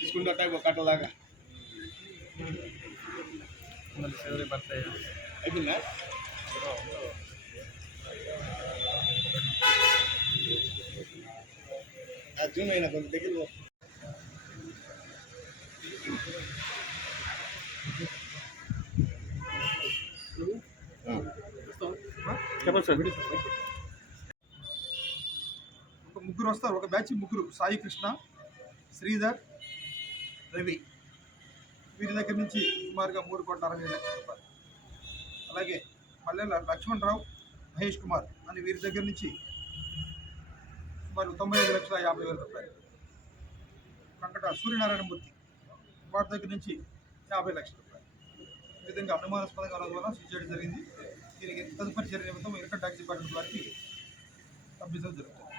తీసుకుంటే కట్టలాగా అయిపోయిందా జూమ్ అయినా కొంత దగ్గర చెప్పండి సార్. ఒక ముగ్గురు వస్తారు, ఒక బ్యాచ్ ముగ్గురు, సాయి కృష్ణ, శ్రీధర్, రవి. వీరి దగ్గర నుంచి సుమారుగా 3,60,00,000 రూపాయలు. అలాగే మల్లెల లక్ష్మణరావు, మహేష్ కుమార్ అని వీరి దగ్గర నుంచి సుమారు 95,50,000 రూపాయలు. కంకట సూర్యనారాయణమూర్తి వారి దగ్గర నుంచి 50,00,000 రూపాయలు. ఈ విధంగా అనుమానాస్పదంగా వల్ల సీజ్ చేయడం జరిగింది. దీనికి తదుపరి చర్య నిమిత్తం ఇన్కమ్ ట్యాక్స్ డిపార్ట్మెంట్ వారికి పంపించడం జరుగుతుంది.